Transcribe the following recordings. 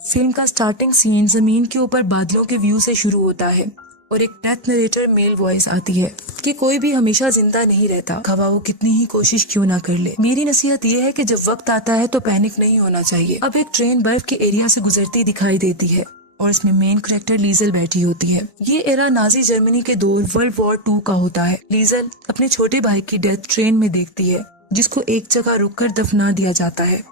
Film का starting scene जमीन के ऊपर बादलों के व्यू से शुरू होता है और एक डेथ नरेटर मेल वॉइस आती है कि कोई भी हमेशा जिंदा नहीं रहता, खवा वो कितनी ही कोशिश क्यों ना कर ले। मेरी नसीहत ये है कि जब वक्त आता है तो पैनिक नहीं होना चाहिए। अब एक ट्रेन बर्फ के एरिया से गुजरती दिखाई देती है और इसमें मेन कैरेक्टर लीजल बैठी होती है। ये एरा नाजी जर्मनी के दौर वर्ल्ड वॉर 2 का होता है। लीजल अपने छोटे भाई की डेथ ट्रेन में देखती है जिसको एक जगह रुककर दफना दिया जाता है।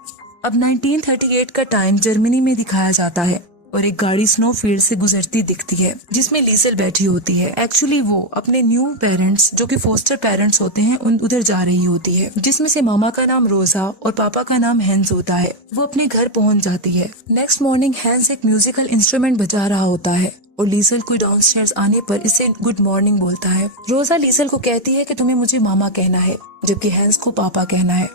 अब 1938 का टाइम जर्मनी में दिखाया जाता है और एक गाड़ी स्नो फील्ड से गुजरती दिखती है जिसमें लीजल बैठी होती है। एक्चुअली वो अपने न्यू पेरेंट्स जो कि फोस्टर पेरेंट्स होते हैं उधर जा रही होती है, जिसमें से मामा का नाम रोजा और पापा का नाम हैंस होता है। वो अपने घर पहुंच जाती है। नेक्स्ट मॉर्निंग हैंस एक म्यूजिकल इंस्ट्रूमेंट बजा रहा होता है और लीजल को डाउनस्टेयर्स आने पर इसे गुड मॉर्निंग बोलता है। रोजा लीजल को कहती है कि तुम्हें मुझे मामा कहना है जबकि हैंस को पापा कहना है।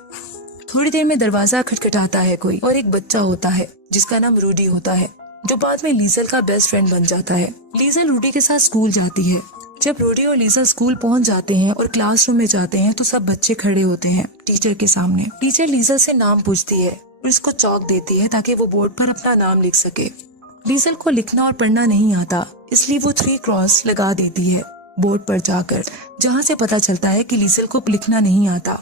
थोड़ी देर में दरवाजा खटखटाता है कोई और एक बच्चा होता है जिसका नाम रूडी होता है जो बाद में लीजल का बेस्ट फ्रेंड बन जाता है। लीजल रूडी के साथ स्कूल जाती है। जब रूडी और लीजल स्कूल पहुंच जाते हैं और क्लासरूम में जाते हैं तो सब बच्चे खड़े होते हैं टीचर के सामने। टीचर लीजल से नाम पूछती है और इसको चौक देती है ताकि वो बोर्ड पर अपना नाम लिख सके। लीजल को लिखना और पढ़ना नहीं आता, इसलिए वो 3 क्रॉस लगा देती है बोर्ड पर जाकर, जहाँ से पता चलता है कि लीजल को लिखना नहीं आता।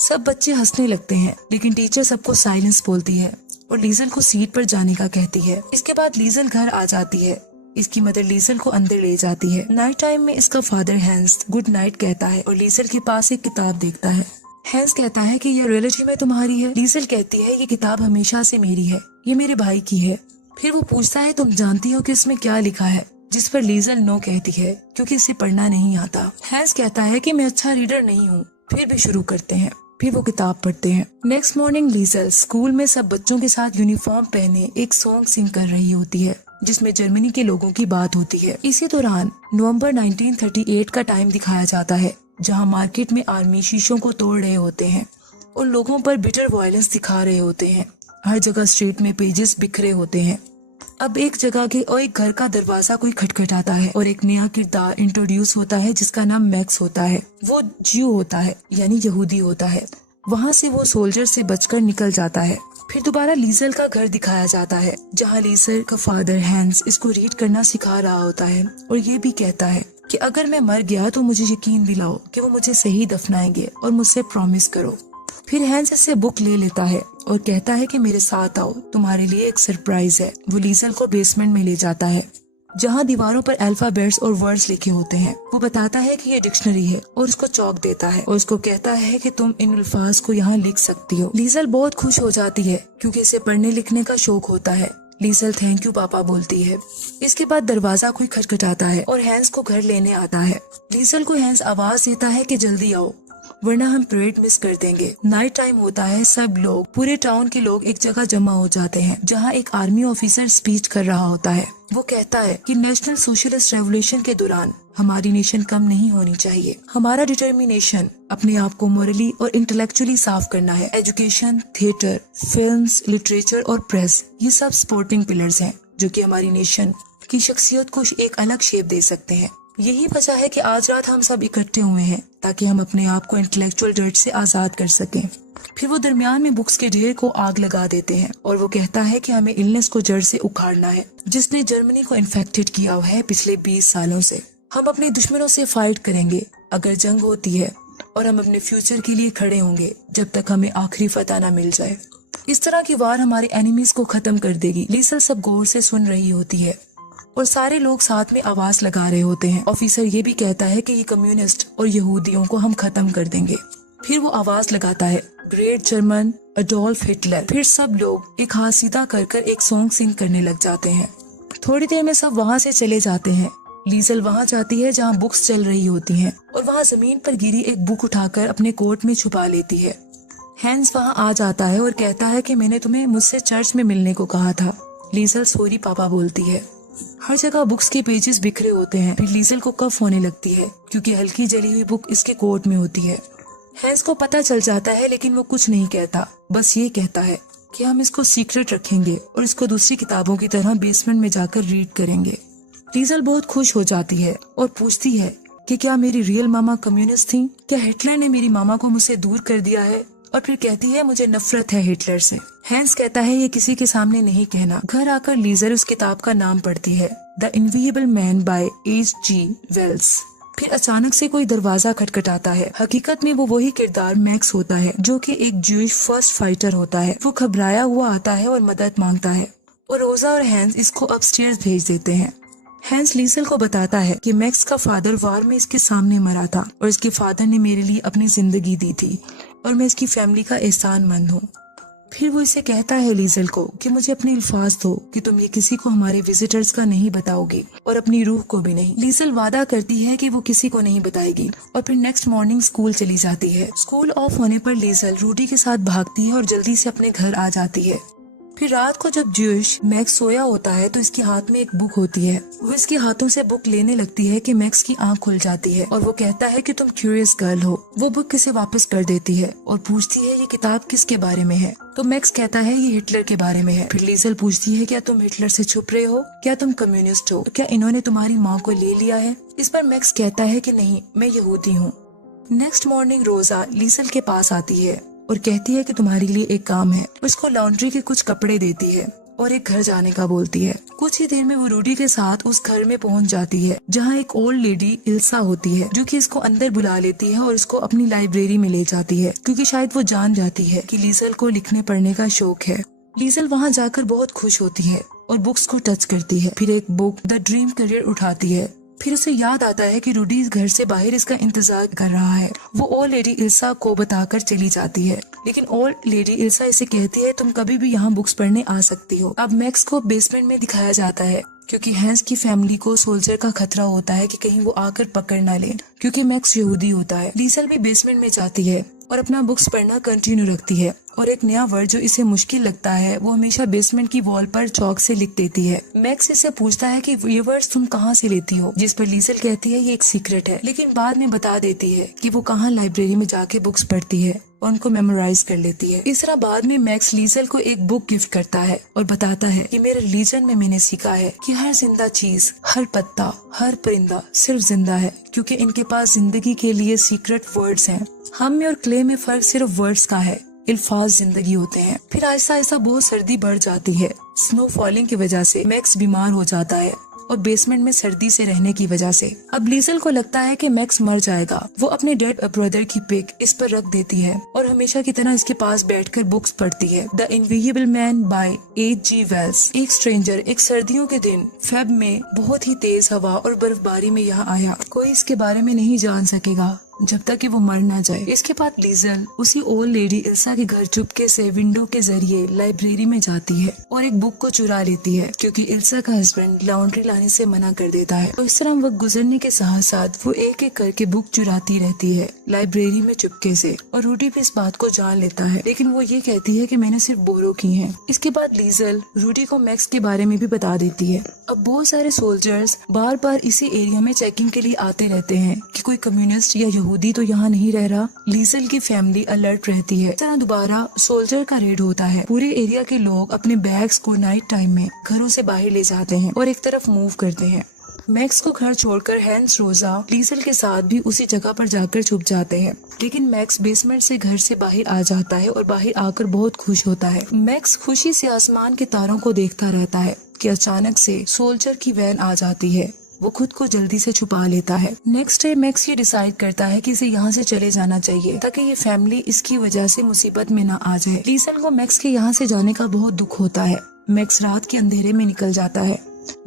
सब बच्चे हंसने लगते हैं लेकिन टीचर सबको साइलेंस बोलती है और लीजल को सीट पर जाने का कहती है। इसके बाद लीजल घर आ जाती है। इसकी मदर लीजल को अंदर ले जाती है। नाइट टाइम में इसका फादर हैंस गुड नाइट कहता है और लीजल के पास एक किताब देखता है। हैंस कहता है कि ये रियलिटी में तुम्हारी है। लीजल कहती है ये किताब हमेशा से मेरी है, ये मेरे भाई की है। फिर वो पूछता है तुम जानती हो कि इसमें क्या लिखा है, जिस पर लीजल नो कहती है क्योंकि इसे पढ़ना नहीं आता। हैंस कहता है कि मैं अच्छा रीडर नहीं हूँ। फिर भी शुरू करते हैं। फिर वो किताब पढ़ते हैं। नेक्स्ट मॉर्निंग लीजल स्कूल में सब बच्चों के साथ यूनिफॉर्म पहने एक सॉन्ग सिंग कर रही होती है जिसमें जर्मनी के लोगों की बात होती है। इसी दौरान नवंबर 1938 का टाइम दिखाया जाता है जहां मार्केट में आर्मी शीशों को तोड़ रहे होते हैं और लोगों पर बिटर वायलेंस दिखा रहे होते हैं। हर जगह स्ट्रीट में पेजेस बिखरे होते हैं। अब एक जगह के और एक घर का दरवाजा कोई खटखटाता है और एक नया किरदार इंट्रोड्यूस होता है जिसका नाम मैक्स होता है। वो ज्यू होता है यानी यहूदी होता है। वहाँ से वो सोल्जर से बचकर निकल जाता है। फिर दोबारा लीजल का घर दिखाया जाता है जहाँ लीजल का फादर हैंस इसको रीड करना सिखा रहा होता है और ये भी कहता है कि अगर मैं मर गया तो मुझे यकीन दिलाओ कि वो मुझे सही दफनाएंगे और मुझसे प्रॉमिस करो। फिर हैंस इससे बुक ले लेता है और कहता है कि मेरे साथ आओ, तुम्हारे लिए एक सरप्राइज है। वो लीजल को बेसमेंट में ले जाता है जहाँ दीवारों पर अल्फाबेट्स और वर्ड्स लिखे होते हैं। वो बताता है कि ये डिक्शनरी है और उसको चौक देता है और उसको कहता है कि तुम इन अल्फाज को यहाँ लिख सकती हो। लीजल बहुत खुश हो जाती है क्योंकि इसे पढ़ने लिखने का शौक होता है। लीजल थैंक यू पापा बोलती है। इसके बाद दरवाजा कोई खटखटाता है और हैंस को घर लेने आता है। लीजल को हैंस आवाज देता है कि जल्दी आओ वरना हम परेड मिस कर देंगे। नाइट टाइम होता है। सब लोग, पूरे टाउन के लोग एक जगह जमा हो जाते हैं जहाँ एक आर्मी ऑफिसर स्पीच कर रहा होता है। वो कहता है कि नेशनल सोशलिस्ट रेवोल्यूशन के दौरान हमारी नेशन कम नहीं होनी चाहिए। हमारा डिटर्मिनेशन अपने आप को मोरली और इंटेलेक्चुअली साफ करना है। एजुकेशन, थिएटर, फिल्म्स, लिटरेचर और प्रेस, ये सब सपोर्टिंग पिलर्स हैं जो कि हमारी नेशन की शख्सियत को एक अलग शेप दे सकते हैं। यही वजह है कि आज रात हम सब इकट्ठे हुए हैं ताकि हम अपने आप को इंटेलेक्चुअल डर्ट से आजाद कर सकें। फिर वो दरमियान में बुक्स के ढेर को आग लगा देते हैं और वो कहता है कि हमें इलनेस को जड़ से उखाड़ना है जिसने जर्मनी को इन्फेक्टेड किया हुआ है पिछले 20 सालों से। हम अपने दुश्मनों से फाइट करेंगे अगर जंग होती है और हम अपने फ्यूचर के लिए खड़े होंगे जब तक हमें आखिरी फतह न मिल जाए। इस तरह की वार हमारे एनिमीज को खत्म कर देगी। लीजल सब गौर से सुन रही होती है और सारे लोग साथ में आवाज लगा रहे होते हैं। ऑफिसर ये भी कहता है कि ये कम्युनिस्ट और यहूदियों को हम खत्म कर देंगे। फिर वो आवाज लगाता है ग्रेट जर्मन अडोल्फ हिटलर। फिर सब लोग एक हाथ सीधा कर कर एक सॉन्ग सिंग करने लग जाते हैं। थोड़ी देर में सब वहाँ से चले जाते हैं। लीजल वहाँ जाती है जहाँ बुक्स चल रही होती हैं और वहाँ जमीन पर गिरी एक बुक उठाकर अपने कोट में छुपा लेती है। हैंस वहाँ आ जाता है और कहता है कि मैंने तुम्हें मुझसे चर्च में मिलने को कहा था। लीजल सॉरी पापा बोलती है। हर जगह बुक्स के पेजेस बिखरे होते हैं। फिर लीजल को कफ होने लगती है क्योंकि हल्की जली हुई बुक इसके कोट में होती है। हैंस को पता चल जाता है लेकिन वो कुछ नहीं कहता, बस ये कहता है कि हम इसको सीक्रेट रखेंगे और इसको दूसरी किताबों की तरह बेसमेंट में जाकर रीड करेंगे। लीजल बहुत खुश हो जाती है और पूछती है कि क्या मेरी रियल मामा कम्युनिस्ट थी? क्या हिटलर ने मेरी मामा को मुझसे दूर कर दिया है और फिर कहती है मुझे नफरत है हिटलर से। हैंस कहता है ये किसी के सामने नहीं कहना। घर आकर लीजल उस किताब का नाम पढ़ती है, the invisible man by H.G. Wells. फिर अचानक से कोई दरवाजा खटखटाता है। हकीकत में वो वही किरदार मैक्स होता है जो कि एक जूइश फर्स्ट फाइटर होता है। वो घबराया हुआ आता है और मदद मांगता है और रोजा और हैंस इसको अपस्टेयर्स भेज देते हैं। हैंस लीजल को बताता है कि मैक्स का फादर वार में इसके सामने मरा था और इसके फादर ने मेरे लिए अपनी जिंदगी दी थी और मैं इसकी फैमिली का एहसानमंद हूँ। फिर वो इसे कहता है लीजल को कि मुझे अपने अल्फाज दो कि तुम ये किसी को हमारे विजिटर्स का नहीं बताओगी और अपनी रूह को भी नहीं। लीजल वादा करती है कि वो किसी को नहीं बताएगी और फिर नेक्स्ट मॉर्निंग स्कूल चली जाती है। स्कूल ऑफ होने पर लीजल रूडी के साथ भागती है और जल्दी से अपने घर आ जाती है। फिर रात को जब जूश मैक्स सोया होता है तो इसके हाथ में एक बुक होती है। वो इसके हाथों से बुक लेने लगती है कि मैक्स की आंख खुल जाती है और वो कहता है कि तुम क्यूरियस गर्ल हो। वो बुक इसे वापस कर देती है और पूछती है ये किताब किसके बारे में है। तो मैक्स कहता है ये हिटलर के बारे में है। फिर लीजल पूछती है क्या तुम हिटलर से छुप रहे हो, क्या तुम कम्युनिस्ट हो, क्या इन्होंने तुम्हारी माँ को ले लिया है। इस पर मैक्स कहता है कि नहीं, मैं यहूदी हूँ। नेक्स्ट मॉर्निंग रोजा लीजल के पास आती है और कहती है कि तुम्हारे लिए एक काम है। उसको लॉन्ड्री के कुछ कपड़े देती है और एक घर जाने का बोलती है। कुछ ही देर में वो रूडी के साथ उस घर में पहुंच जाती है जहां एक ओल्ड लेडी इल्सा होती है जो कि इसको अंदर बुला लेती है और इसको अपनी लाइब्रेरी में ले जाती है क्योंकि शायद वो जान जाती है कि लीजल को लिखने पढ़ने का शौक है। लीजल वहां जाकर बहुत खुश होती है और बुक्स को टच करती है। फिर एक बुक द ड्रीम करियर उठाती है। फिर उसे याद आता है कि रूडी इस घर से बाहर इसका इंतजार कर रहा है। वो ओल्ड लेडी इल्सा को बताकर चली जाती है, लेकिन ओल्ड लेडी इल्सा इसे कहती है तुम कभी भी यहाँ बुक्स पढ़ने आ सकती हो। अब मैक्स को बेसमेंट में दिखाया जाता है क्योंकि हैंस की फैमिली को सोल्जर का खतरा होता है कि कहीं वो आकर पकड़ ना ले क्योंकि मैक्स यहूदी होता है। लीजल भी बेसमेंट में जाती है और अपना बुक्स पढ़ना कंटिन्यू रखती है और एक नया वर्ड जो इसे मुश्किल लगता है वो हमेशा बेसमेंट की वॉल पर चौक से लिख देती है। मैक्स इससे पूछता है कि ये वर्ड्स तुम कहाँ से लेती हो, जिस पर लीजल कहती है ये एक सीक्रेट है, लेकिन बाद में बता देती है कि वो कहाँ लाइब्रेरी में जाके बुक्स पढ़ती है और उनको मेमोराइज कर लेती है। इस तरह बाद में मैक्स लीजल को एक बुक गिफ्ट करता है और बताता है कि मेरे रिलीजन में मैंने सीखा है कि हर जिंदा चीज, हर पत्ता, हर परिंदा सिर्फ जिंदा है क्योंकि इनके पास जिंदगी के लिए सीक्रेट वर्ड्स हैं। हम में और क्ले में फर्क सिर्फ वर्ड्स का है, अल्फाज जिंदगी होते हैं। फिर आहिस्ता आहिस्ता बहुत सर्दी बढ़ जाती है। स्नो फॉलिंग की वजह से मैक्स बीमार हो जाता है और बेसमेंट में सर्दी से रहने की वजह से अब लीजल को लगता है कि मैक्स मर जाएगा। वो अपने डेड ब्रदर की पिक इस पर रख देती है और हमेशा की तरह इसके पास बैठकर बुक्स पढ़ती है। The invisible man by H.G. Wells. एक स्ट्रेंजर एक सर्दियों के दिन फेब में बहुत ही तेज हवा और बर्फबारी में यहाँ आया। कोई इसके बारे में नहीं जान सकेगा जब तक कि वो मर ना जाए। इसके बाद लीजल उसी ओल्ड लेडी इल्सा के घर चुपके से विंडो के जरिए लाइब्रेरी में जाती है और एक बुक को चुरा लेती है क्योंकि इल्सा का हस्बैंड लॉन्ड्री लाने से मना कर देता है। तो इस तरह वक्त गुजरने के साथ साथ वो एक एक करके बुक चुराती रहती है लाइब्रेरी में चुपके से और रूडी भी इस बात को जान लेता है, लेकिन वो ये कहती है कि मैंने सिर्फ बोरो की है। इसके बाद लीजल रूडी को मैक्स के बारे में भी बता देती है। अब बहुत सारे सोल्जर्स बार बार इसी एरिया में चेकिंग के लिए आते रहते हैं कि कोई कम्युनिस्ट या यहूदी तो यहाँ नहीं रह रहा। लीजल की फैमिली अलर्ट रहती है। इस तरह दोबारा सोल्जर का रेड होता है। पूरे एरिया के लोग अपने बैग्स को नाइट टाइम में घरों से बाहर ले जाते हैं और एक तरफ मूव करते हैं। मैक्स को घर छोड़कर हैंस रोजा लीजल के साथ भी उसी जगह पर जाकर छुप जाते हैं, लेकिन मैक्स बेसमेंट से घर से बाहर आ जाता है और बाहर आकर बहुत खुश होता है। मैक्स खुशी से आसमान के तारों को देखता रहता है कि अचानक से सोल्जर की वैन आ जाती है। वो खुद को जल्दी से छुपा लेता है। नेक्स्ट डे मैक्स ये डिसाइड करता है कि इसे यहाँ से चले जाना चाहिए ताकि ये फैमिली इसकी वजह से मुसीबत में ना आ जाए। लीजल को मैक्स के यहाँ से जाने का बहुत दुख होता है। मैक्स रात के अंधेरे में निकल जाता है।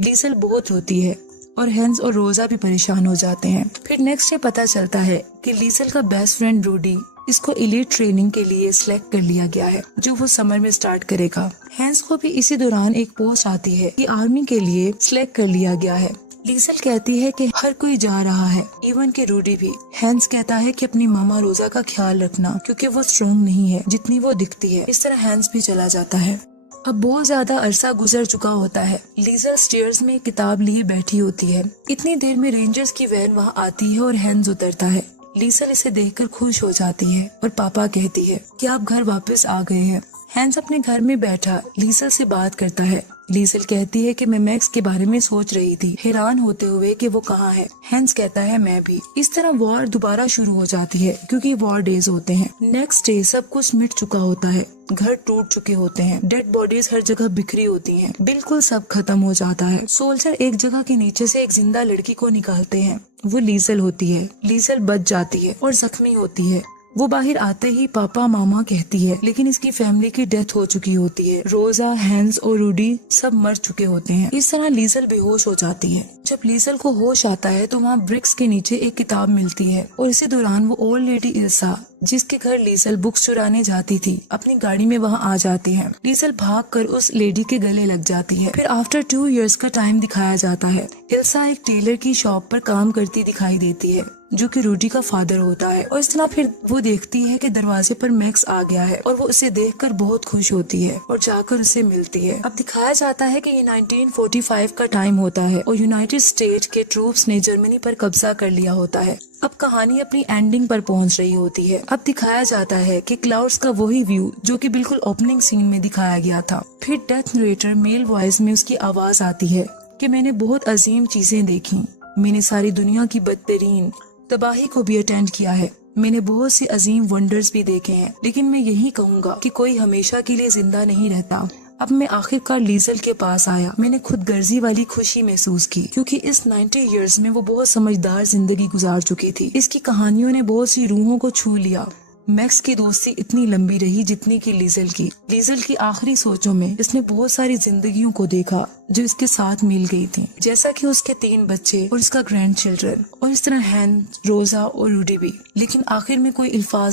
लीजल बहुत रोती है और हैंस और रोजा भी परेशान हो जाते हैं। फिर नेक्स्ट डे पता चलता है कि लीजल का बेस्ट फ्रेंड रूडी इसको एलीट ट्रेनिंग के लिए सिलेक्ट कर लिया गया है जो वो समर में स्टार्ट करेगा। हैंस को भी इसी दौरान एक पोस्ट आती है कि आर्मी के लिए सिलेक्ट कर लिया गया है। लीजल कहती है कि हर कोई जा रहा है, इवन के रूडी भी। हैंस कहता है कि अपनी मामा रोजा का ख्याल रखना क्योंकि वो स्ट्रॉन्ग नहीं है जितनी वो दिखती है। इस तरह हैंस भी चला जाता है। अब बहुत ज्यादा अरसा गुजर चुका होता है। लीजल स्टेयर्स में किताब लिए बैठी होती है। इतनी देर में रेंजर्स की वैन वहाँ आती है और हैंस उतरता है। लीजल इसे देखकर खुश हो जाती है और पापा कहती है कि आप घर वापस आ गए हैं। हैंस अपने घर में बैठा लीजल से बात करता है। लीजल कहती है कि मैं मैक्स के बारे में सोच रही थी, हैरान होते हुए कि वो कहाँ है। हैंस कहता है मैं भी। इस तरह वॉर दोबारा शुरू हो जाती है क्योंकि वॉर डेज होते हैं। नेक्स्ट डे सब कुछ मिट चुका होता है, घर टूट चुके होते हैं, डेड बॉडीज हर जगह बिखरी होती हैं, बिल्कुल सब खत्म हो जाता है। सोल्जर एक जगह के नीचे से एक जिंदा लड़की को निकालते हैं, वो लीजल होती है। लीजल बच जाती है और जख्मी होती है। वो बाहर आते ही पापा मामा कहती है, लेकिन इसकी फैमिली की डेथ हो चुकी होती है। रोजा, हैंस और रूडी सब मर चुके होते हैं। इस तरह लीजल बेहोश हो जाती है। जब लीजल को होश आता है तो वहाँ ब्रिक्स के नीचे एक किताब मिलती है और इसी दौरान वो ओल्ड लेडी इल्सा, जिसके घर लीजल बुक्स चुराने जाती थी, अपनी गाड़ी में वहाँ आ जाती है। लीजल भागकर उस लेडी के गले लग जाती है। फिर आफ्टर 2 years का टाइम दिखाया जाता है। इल्सा एक टेलर की शॉप पर काम करती दिखाई देती है, जो कि रूडी का फादर होता है। और इस तरह फिर वो देखती है कि दरवाजे पर मैक्स आ गया है और वो उसे देखकर बहुत खुश होती है और जाकर उसे मिलती है। अब दिखाया जाता है कि ये 1945 का टाइम होता है और यूनाइटेड स्टेट के ट्रूप्स ने जर्मनी पर कब्जा कर लिया होता है। अब कहानी अपनी एंडिंग पर पहुंच रही होती है। अब दिखाया जाता है कि क्लाउड्स का वही व्यू जो कि बिल्कुल ओपनिंग सीन में दिखाया गया था। फिर डेथ नरेटर मेल वॉइस में उसकी आवाज आती है कि मैंने बहुत अजीम चीजें देखी, मैंने सारी दुनिया की बदतरीन तबाही को भी अटेंड किया है, मैंने बहुत से अजीम वंडर्स भी देखे हैं, लेकिन मैं यही कहूँगा कि कोई हमेशा के लिए जिंदा नहीं रहता। अब मैं आखिरकार लीजल के पास आया। मैंने खुद गर्जी वाली खुशी महसूस की क्योंकि इस 90 years में वो बहुत समझदार जिंदगी गुजार चुकी थी। इसकी कहानियों ने बहुत सी रूहों को छू लिया। मैक्स की दोस्ती इतनी लंबी रही जितनी की लीजल की। लीजल की आखिरी सोचों में इसने बहुत सारी जिंदगियों को देखा जो इसके साथ मिल गई थी, जैसा कि उसके 3 बच्चे और इसका ग्रैंड चिल्ड्रन, और इस तरह हैन, रोजा और रूडी भी। लेकिन आखिर में कोई अल्फाज